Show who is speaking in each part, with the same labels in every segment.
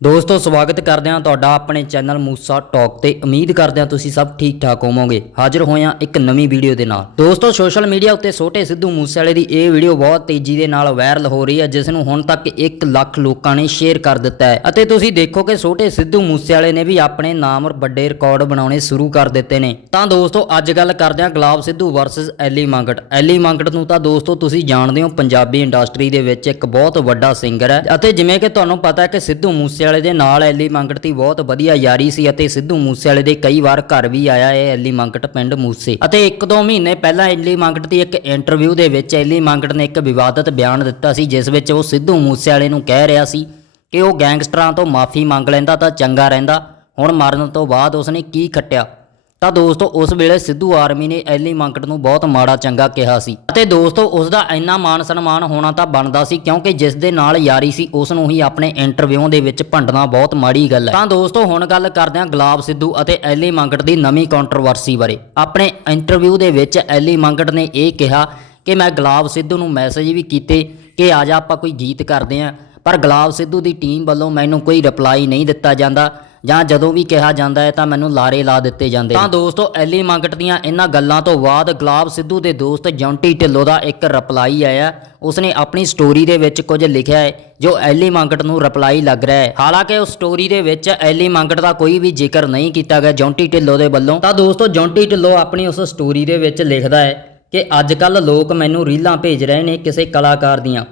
Speaker 1: ਦੋਸਤੋ, ਸਵਾਗਤ ਕਰਦੇ ਹਾਂ ਤੁਹਾਡਾ ਆਪਣੇ ਚੈਨਲ ਮੂਸਾ ਟਾਕ ਤੇ। ਉਮੀਦ ਕਰਦੇ ਹਾਂ ਤੁਸੀਂ ਸਭ ਠੀਕ ਠਾਕ ਹੋਵੋਗੇ। ਹਾਜ਼ਰ ਹੋਏ ਹਾਂ ਇੱਕ ਨਵੀਂ ਵੀਡੀਓ ਦੇ ਨਾਲ। ਦੋਸਤੋ, ਸੋਸ਼ਲ ਮੀਡੀਆ ਉੱਤੇ ਛੋਟੇ ਸਿੱਧੂ ਮੂਸੇਵਾਲੇ ਦੀ ਇਹ ਵੀਡੀਓ ਬਹੁਤ ਤੇਜ਼ੀ ਦੇ ਨਾਲ ਵਾਇਰਲ ਹੋ ਰਹੀ ਹੈ, ਜਿਸ ਨੂੰ ਹੁਣ ਤੱਕ 1 ਲੱਖ ਲੋਕਾਂ ਨੇ ਸ਼ੇਅਰ ਕਰ ਦਿੱਤਾ ਹੈ। ਅਤੇ ਤੁਸੀਂ ਦੇਖੋ ਕਿ ਛੋਟੇ ਸਿੱਧੂ ਮੂਸੇਵਾਲੇ ਨੇ ਵੀ ਆਪਣੇ ਨਾਮ ਔਰ ਵੱਡੇ ਰਿਕਾਰਡ ਬਣਾਉਣੇ ਸ਼ੁਰੂ ਕਰ ਦਿੱਤੇ ਨੇ। ਤਾਂ ਦੋਸਤੋ, ਅੱਜ ਗੱਲ ਕਰਦੇ ਹਾਂ ਗੁਲਾਬ ਸਿੱਧੂ ਵਰਸਸ ਐਲੀ ਮੰਗਟ। ਐਲੀ ਮੰਗਟ ਨੂੰ ਤਾਂ ਦੋਸਤੋ, ਤੁਸੀਂ ਜਾਣਦੇ ਹੋ, ਪੰਜਾਬੀ ਇੰਡਸਟਰੀ ਦੇ ਵਿੱਚ ਇੱਕ ਬਹੁਤ ਵੱਡਾ ਸਿੰਗਰ ਹੈ। ਅਤੇ ਜਿਵੇਂ ਕਿ ਤੁਹਾਨੂੰ ਪਤਾ ਹੈ ਕਿ ਸਿੱਧੂ ਮੂਸੇਵਾਲੇ ਦੇ ਨਾਲ ਐਲੀ ਮੰਗਟ ਦੀ ਬਹੁਤ ਵਧੀਆ ਯਾਰੀ ਸੀ ਅਤੇ ਸਿੱਧੂ ਮੂਸੇਵਾਲੇ ਦੇ ਕਈ ਵਾਰ ਘਰ ਵੀ ਆਇਆ ਹੈ ਐਲੀ ਮੰਗਟ ਪਿੰਡ ਮੂਸੇ। ਅਤੇ ਇੱਕ ਦੋ ਮਹੀਨੇ ਪਹਿਲਾਂ ਐਲੀ ਮੰਗਟ ਦੀ ਇੱਕ ਇੰਟਰਵਿਊ ਦੇ ਵਿੱਚ ਐਲੀ ਮੰਗਟ ਨੇ ਇੱਕ ਵਿਵਾਦਤ ਬਿਆਨ ਦਿੱਤਾ ਸੀ, ਜਿਸ ਵਿੱਚ ਉਹ ਸਿੱਧੂ ਮੂਸੇਵਾਲੇ ਨੂੰ ਕਹਿ ਰਿਹਾ ਸੀ ਕਿ ਉਹ ਗੈਂਗਸਟਰਾਂ ਤੋਂ ਮਾਫੀ ਮੰਗ ਲੈਂਦਾ ਤਾਂ ਚੰਗਾ ਰਹਿੰਦਾ, ਹੁਣ ਮਰਨ ਤੋਂ ਬਾਅਦ ਉਸਨੇ ਕੀ ਖੱਟਿਆ? ਤਾਂ ਦੋਸਤੋ, ਉਸ ਵੇਲੇ ਸਿੱਧੂ ਆਰਮੀ ਨੇ ਐਲੀ ਮੰਕਟ ਨੂੰ ਬਹੁਤ ਮਾੜਾ ਚੰਗਾ ਕਿਹਾ ਸੀ। ਅਤੇ ਦੋਸਤੋ ਉਸ ਦਾ ਇੰਨਾ ਮਾਨ ਸਨਮਾਨ ਹੋਣਾ ਤਾਂ ਬਣਦਾ ਸੀ, ਕਿਉਂਕਿ ਜਿਸ ਦੇ ਨਾਲ ਯਾਰੀ ਸੀ, ਉਸ ਨੂੰ ਹੀ ਆਪਣੇ ਇੰਟਰਵਿਊ ਦੇ ਵਿੱਚ ਭੰਡਣਾ ਬਹੁਤ ਮਾੜੀ ਗੱਲ ਹੈ। ਤਾਂ ਦੋਸਤੋ, ਹੁਣ ਗੱਲ ਕਰਦੇ ਹਾਂ ਗੁਲਾਬ ਸਿੱਧੂ ਅਤੇ ਐਲੀ ਮੰਗਟ ਦੀ ਨਵੀਂ ਕੰਟਰੋਵਰਸੀ ਬਾਰੇ। ਆਪਣੇ ਇੰਟਰਵਿਊ ਦੇ ਵਿੱਚ ਐਲੀ ਮੰਗਟ ਨੇ ਇਹ ਕਿਹਾ ਕਿ ਮੈਂ ਗੁਲਾਬ ਸਿੱਧੂ ਨੂੰ ਮੈਸੇਜ ਵੀ ਕੀਤੇ ਕਿ ਆ ਜਾ ਆਪਾਂ ਕੋਈ ਗੀਤ ਕਰਦੇ ਹਾਂ, ਪਰ ਗੁਲਾਬ ਸਿੱਧੂ ਦੀ ਟੀਮ ਵੱਲੋਂ ਮੈਨੂੰ ਕੋਈ ਰਿਪਲਾਈ ਨਹੀਂ ਦਿੱਤਾ ਜਾਂਦਾ। ਜਾਂ ਜਦੋਂ ਵੀ ਕਿਹਾ ਜਾਂਦਾ ਹੈ ਤਾਂ ਮੈਨੂੰ ਲਾਰੇ ਲਾ ਦਿੱਤੇ ਜਾਂਦੇ ਤਾਂ ਦੋਸਤੋ, ਐਲੀ ਮੰਗਟ ਦੀਆਂ ਇਹਨਾਂ ਗੱਲਾਂ ਤੋਂ ਬਾਅਦ ਗੁਲਾਬ ਸਿੱਧੂ ਦੇ ਦੋਸਤ ਜੌਂਟੀ ਢਿੱਲੋਂ ਦਾ ਇੱਕ ਰਿਪਲਾਈ ਆਇਆ। ਉਸਨੇ ਆਪਣੀ ਸਟੋਰੀ ਦੇ ਵਿੱਚ ਕੁਝ ਲਿਖਿਆ ਹੈ, ਜੋ ਐਲੀ ਮੰਗਟ ਨੂੰ ਰਿਪਲਾਈ ਲੱਗ ਰਿਹਾ ਹੈ। ਹਾਲਾਂਕਿ ਉਸ ਸਟੋਰੀ ਦੇ ਵਿੱਚ ਐਲੀ ਮੰਗਟ ਦਾ ਕੋਈ ਵੀ ਜ਼ਿਕਰ ਨਹੀਂ ਕੀਤਾ ਗਿਆ ਜੌਂਟੀ ਢਿੱਲੋਂ ਦੇ ਵੱਲੋਂ। ਤਾਂ ਦੋਸਤੋ, ਜੌਂਟੀ ਢਿੱਲੋਂ ਆਪਣੀ ਉਸ ਸਟੋਰੀ ਦੇ ਵਿੱਚ ਲਿਖਦਾ ਹੈ ਕਿ ਅੱਜ ਕੱਲ ਲੋਕ ਮੈਨੂੰ ਰੀਲਾਂ ਭੇਜ ਰਹੇ ਨੇ ਕਿਸੇ ਕਲਾਕਾਰ ਦੀਆਂ।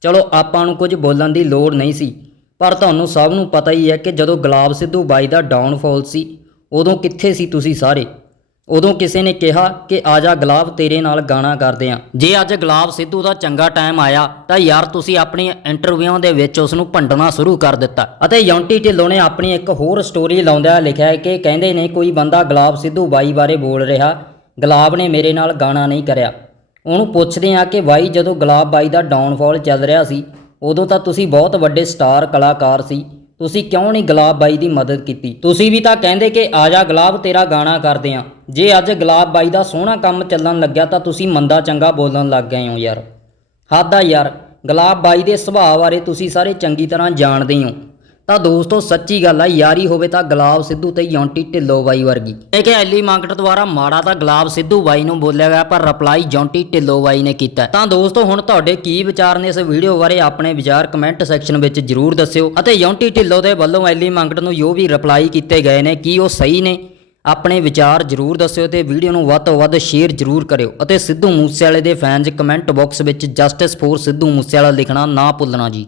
Speaker 1: ਚਲੋ, ਆਪਾਂ ਨੂੰ ਕੁਝ ਬੋਲਣ ਦੀ ਲੋੜ ਨਹੀਂ ਸੀ। ਪਰ ਤੁਹਾਨੂੰ ਸਭ ਨੂੰ ਪਤਾ ਹੀ ਹੈ ਕਿ ਜਦੋਂ ਗੁਲਾਬ ਸਿੱਧੂ ਬਾਈ ਦਾ ਡਾਊਨਫਾਲ ਸੀ, ਉਦੋਂ ਕਿੱਥੇ ਸੀ ਤੁਸੀਂ ਸਾਰੇ? ਉਦੋਂ ਕਿਸੇ ਨੇ ਕਿਹਾ ਕਿ ਆਜਾ ਗੁਲਾਬ ਤੇਰੇ ਨਾਲ ਗਾਣਾ ਕਰਦੇ ਆਂ। ਜੇ ਅੱਜ ਗੁਲਾਬ ਸਿੱਧੂ ਦਾ ਚੰਗਾ ਟਾਈਮ ਆਇਆ, ਤਾਂ ਯਾਰ ਤੁਸੀਂ ਆਪਣੀ ਇੰਟਰਵਿਊਆਂ ਦੇ ਵਿੱਚ ਉਸ ਨੂੰ ਭੰਡਣਾ ਸ਼ੁਰੂ ਕਰ ਦਿੱਤਾ। ਅਤੇ ਯੌਂਟੀ ਢਿੱਲੋਂ ਨੇ ਆਪਣੀ ਇੱਕ ਹੋਰ ਸਟੋਰੀ ਲਾਉਂਦਿਆਂ ਲਿਖਿਆ ਹੈ ਕਿ ਕਹਿੰਦੇ ਨੇ, ਕੋਈ ਬੰਦਾ ਗੁਲਾਬ ਸਿੱਧੂ ਬਾਈ ਬਾਰੇ ਬੋਲ ਰਿਹਾ, ਗੁਲਾਬ ਨੇ ਮੇਰੇ ਨਾਲ ਗਾਣਾ ਨਹੀਂ ਕਰਿਆ। ਉਹਨੂੰ ਪੁੱਛਦੇ ਆ ਕਿ ਬਾਈ ਜਦੋਂ ਗੁਲਾਬ ਬਾਈ ਦਾ ਡਾਊਨਫਾਲ ਚੱਲ ਰਿਹਾ ਸੀ ਉਦੋਂ ਤਾਂ ਤੁਸੀਂ ਬਹੁਤ ਵੱਡੇ ਸਟਾਰ ਕਲਾਕਾਰ ਸੀ। ਤੁਸੀਂ ਕਿਉਂ ਨਹੀਂ ਗੁਲਾਬ ਬਾਈ ਦੀ ਮਦਦ ਕੀਤੀ? ਤੁਸੀਂ ਵੀ ਤਾਂ ਕਹਿੰਦੇ ਕਿ ਆ ਜਾ ਗੁਲਾਬ, ਤੇਰਾ ਗਾਣਾ ਕਰਦੇ ਆ। ਜੇ ਅੱਜ ਗੁਲਾਬ ਬਾਈ ਦਾ ਸੋਹਣਾ ਕੰਮ ਚੱਲਣ ਲੱਗਿਆ ਤਾਂ ਤੁਸੀਂ ਮੰਦਾ ਚੰਗਾ ਬੋਲਣ ਲੱਗ ਗਏ ਹੋ ਯਾਰ। ਹੱਦ ਆ ਯਾਰ, ਗੁਲਾਬ ਬਾਈ ਦੇ ਸੁਭਾਅ ਬਾਰੇ ਤੁਸੀਂ ਸਾਰੇ ਚੰਗੀ ਤਰ੍ਹਾਂ ਜਾਣਦੇ ਹੋ ਤਾਂ ਦੋਸਤੋ, ਸੱਚੀ ਗੱਲ ਆ, ਯਾਰੀ ਹੋਵੇ ਤਾਂ ਗੁਲਾਬ ਸਿੱਧੂ ਤੇ ਯੌਂਟੀ ਢਿੱਲੋਂ ਬਾਈ ਵਰਗੀ। ਇਹ ਕਿ ਐਲੀ ਮਾਂਗਟ ਦੁਆਰਾ ਮਾੜਾ ਤਾਂ ਗੁਲਾਬ ਸਿੱਧੂ ਬਾਈ ਨੂੰ ਬੋਲਿਆ ਗਿਆ, ਪਰ ਰਿਪਲਾਈ ਯੌਂਟੀ ਢਿੱਲੋਂ ਬਾਈ ਨੇ ਕੀਤਾ। ਤਾਂ ਦੋਸਤੋ, ਹੁਣ ਤੁਹਾਡੇ ਕੀ ਵਿਚਾਰ ਨੇ ਇਸ ਵੀਡੀਓ ਬਾਰੇ ਆਪਣੇ ਵਿਚਾਰ ਕਮੈਂਟ ਸੈਕਸ਼ਨ ਵਿੱਚ ਜਰੂਰ ਦੱਸਿਓ। ਅਤੇ ਯੌਂਟੀ ਢਿੱਲੋਂ ਦੇ ਵੱਲੋਂ ਐਲੀ ਮੰਗਟ ਨੂੰ ਜੋ ਵੀ ਰਿਪਲਾਈ ਕੀਤੇ ਗਏ ਨੇ, ਕੀ ਉਹ ਸਹੀ ਨੇ, ਆਪਣੇ ਵਿਚਾਰ ਜਰੂਰ ਦੱਸਿਓ ਤੇ ਵੀਡੀਓ ਨੂੰ ਵੱਧ ਤੋਂ ਵੱਧ ਸ਼ੇਅਰ ਜਰੂਰ ਕਰਿਓ। ਅਤੇ ਸਿੱਧੂ ਮੂਸੇਵਾਲੇ ਦੇ ਫੈਨਸ ਕਮੈਂਟ ਬਾਕਸ ਵਿੱਚ ਜਸਟਿਸ ਫੋਰ ਸਿੱਧੂ ਮੂਸੇਵਾਲਾ ਲਿਖਣਾ ਨਾ ਭੁੱਲਣਾ ਜੀ।